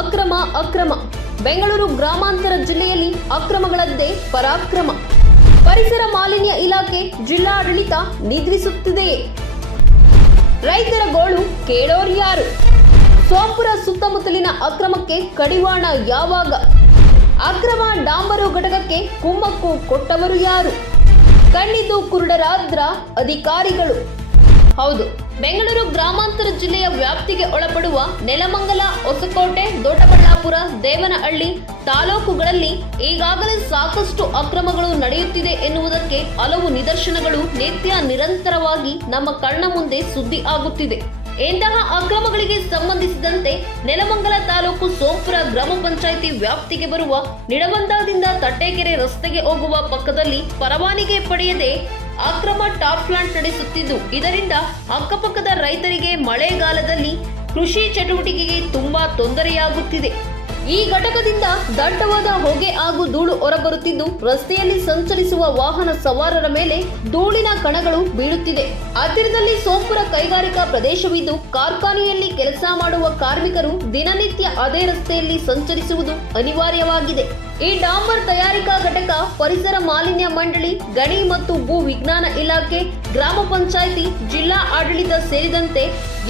ಅಕ್ರಮ ಬೆಂಗಳೂರು ಗ್ರಾಮಾಂತರ ಜಿಲ್ಲೆಯಲ್ಲಿ ಅಕ್ರಮಗಳದ್ದೇ ಪರಾಕ್ರಮ. ಪರಿಸರ ಮಾಲಿನ್ಯ ಇಲಾಖೆ ಜಿಲ್ಲಾಡಳಿತ ನಿದ್ರಿಸುತ್ತಿದೆಯೇ? ರೈತರ ಗೋಳು ಕೇಳೋರ್ಯಾರು? ಸೋಂಪುರ ಸುತ್ತಮುತ್ತಲಿನ ಅಕ್ರಮಕ್ಕೆ ಕಡಿವಾಣ ಯಾವಾಗ? ಅಕ್ರಮ ಡಾಂಬರು ಘಟಕಕ್ಕೆ ಕುಮ್ಮಕ್ಕು ಕೊಟ್ಟವರು ಯಾರು? ಕಣ್ಣಿದ್ದು ಕುರುಡರಾದ್ರ ಅಧಿಕಾರಿಗಳು. ಹೌದು, ಬೆಂಗಳೂರು ಗ್ರಾಮಾಂತರ ಜಿಲ್ಲೆಯ ವ್ಯಾಪ್ತಿಗೆ ಒಳಪಡುವ ನೆಲಮಂಗಲ, ಹೊಸಕೋಟೆ, ದೊಡ್ಡಬಳ್ಳಾಪುರ, ದೇವನಹಳ್ಳಿ ತಾಲೂಕುಗಳಲ್ಲಿ ಈಗಾಗಲೇ ಸಾಕಷ್ಟು ಅಕ್ರಮಗಳು ನಡೆಯುತ್ತಿದೆ ಎನ್ನುವುದಕ್ಕೆ ಹಲವು ನಿದರ್ಶನಗಳು ನಿತ್ಯ ನಿರಂತರವಾಗಿ ನಮ್ಮ ಕಣ್ಣ ಮುಂದೆ ಸುದ್ದಿ ಆಗುತ್ತಿದೆ. ಇಂತಹ ಅಕ್ರಮಗಳಿಗೆ ಸಂಬಂಧಿಸಿದಂತೆ ನೆಲಮಂಗಲ ತಾಲೂಕು ಸೋಂಪುರ ಗ್ರಾಮ ಪಂಚಾಯಿತಿ ವ್ಯಾಪ್ತಿಗೆ ಬರುವ ನಿಡವಂದದಿಂದ ತಟ್ಟೆಕೆರೆ ರಸ್ತೆಗೆ ಹೋಗುವ ಪಕ್ಕದಲ್ಲಿ ಪರವಾನಗಿ ಪಡೆಯದೆ ಅಕ್ರಮ ಟಾಪ್ ಪ್ಲಾಂಟ್ ನಡೆಸುತ್ತಿದ್ದು, ಇದರಿಂದ ಅಕ್ಕಪಕ್ಕದ ರೈತರಿಗೆ ಮಳೆಗಾಲದಲ್ಲಿ ಕೃಷಿ ಚಟುವಟಿಕೆಗೆ ತುಂಬಾ ತೊಂದರೆಯಾಗುತ್ತಿದೆ. ಈ ಘಟಕದಿಂದ ದಟ್ಟವಾದ ಹೊಗೆ ಹಾಗೂ ಧೂಳು ಹೊರಬರುತ್ತಿದ್ದು, ರಸ್ತೆಯಲ್ಲಿ ಸಂಚರಿಸುವ ವಾಹನ ಸವಾರರ ಮೇಲೆ ಧೂಳಿನ ಕಣಗಳು ಬೀಳುತ್ತಿದೆ. ಹತ್ತಿರದಲ್ಲಿ ಸೋಂಪುರ ಕೈಗಾರಿಕಾ ಪ್ರದೇಶವಿದ್ದು, ಕಾರ್ಖಾನೆಯಲ್ಲಿ ಕೆಲಸ ಮಾಡುವ ಕಾರ್ಮಿಕರು ದಿನನಿತ್ಯ ಅದೇ ರಸ್ತೆಯಲ್ಲಿ ಸಂಚರಿಸುವುದು ಅನಿವಾರ್ಯವಾಗಿದೆ. ಈ ಡಾಂಬರ್ ತಯಾರಿಕಾ ಘಟಕ ಪರಿಸರ ಮಾಲಿನ್ಯ ಮಂಡಳಿ, ಗಣಿ ಮತ್ತು ಭೂ ವಿಜ್ಞಾನ ಇಲಾಖೆ, ಗ್ರಾಮ ಪಂಚಾಯಿತಿ, ಜಿಲ್ಲಾ ಆಡಳಿತ ಸೇರಿದಂತೆ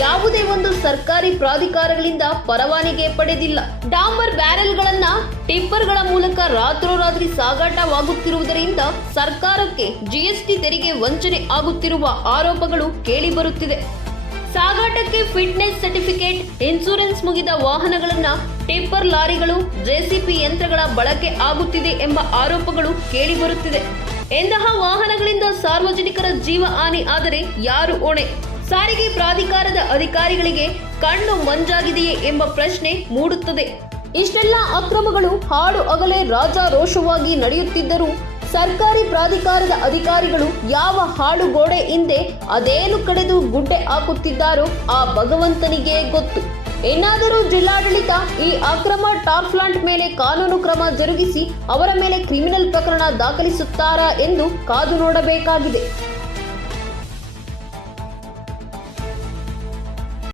ಯಾವುದೇ ಒಂದು ಸರ್ಕಾರಿ ಪ್ರಾಧಿಕಾರಗಳಿಂದ ಪರವಾನಗಿ ಪಡೆದಿಲ್ಲ. ಡಾಂಬರ್ ಬ್ಯಾರೆಲ್ಗಳನ್ನ ಟಿಪ್ಪರ್ಗಳ ಮೂಲಕ ರಾತ್ರೋರಾತ್ರಿ ಸಾಗಾಟವಾಗುತ್ತಿರುವುದರಿಂದ ಸರ್ಕಾರಕ್ಕೆ ಜಿಎಸ್ಟಿ ತೆರಿಗೆ ವಂಚನೆ ಆಗುತ್ತಿರುವ ಆರೋಪಗಳು ಕೇಳಿಬರುತ್ತಿದೆ. ಸಾಗಾಟಕ್ಕೆ ಫಿಟ್ನೆಸ್ ಸರ್ಟಿಫಿಕೇಟ್, ಇನ್ಸೂರೆನ್ಸ್ ಮುಗಿದ ವಾಹನಗಳನ್ನ ಟಿಪ್ಪರ್ ಲಾರಿಗಳು, ಜೆಸಿಪಿ ಯಂತ್ರಗಳ ಬಳಕೆ ಆಗುತ್ತಿದೆ ಎಂಬ ಆರೋಪಗಳು ಕೇಳಿಬರುತ್ತಿದೆ. ಇಂತಹ ವಾಹನಗಳಿಂದ ಸಾರ್ವಜನಿಕರ ಜೀವ ಹಾನಿ ಆದರೆ ಯಾರು ಹೊಣೆ? ಸಾರಿಗೆ ಪ್ರಾಧಿಕಾರದ ಅಧಿಕಾರಿಗಳಿಗೆ ಕಣ್ಣು ಮಂಜಾಗಿದೆಯೇ ಎಂಬ ಪ್ರಶ್ನೆ ಮೂಡುತ್ತದೆ. ಇಷ್ಟೆಲ್ಲ ಅಕ್ರಮಗಳು ಹಾಡು ಹಗಲೇ ರಾಜಾರೋಷವಾಗಿ ನಡೆಯುತ್ತಿದ್ದರೂ ಸರ್ಕಾರಿ ಪ್ರಾಧಿಕಾರದ ಅಧಿಕಾರಿಗಳು ಯಾವ ಹಾಡು ಗೋಡೆ ಹಿಂದೆ ಅದೇನು ಕಡೆದು ಗುಡ್ಡೆ ಹಾಕುತ್ತಿದ್ದಾರೋ ಆ ಭಗವಂತನಿಗೆ ಗೊತ್ತು. ಇನ್ನಾದರೂ ಜಿಲ್ಲಾಡಳಿತ ಈ ಅಕ್ರಮ ಟಾಪ್ ಪ್ಲಾಂಟ್ ಮೇಲೆ ಕಾನೂನು ಕ್ರಮ ಜರುಗಿಸಿ ಅವರ ಮೇಲೆ ಕ್ರಿಮಿನಲ್ ಪ್ರಕರಣ ದಾಖಲಿಸುತ್ತಾರಾ ಎಂದು ಕಾದು ನೋಡಬೇಕಾಗಿದೆ.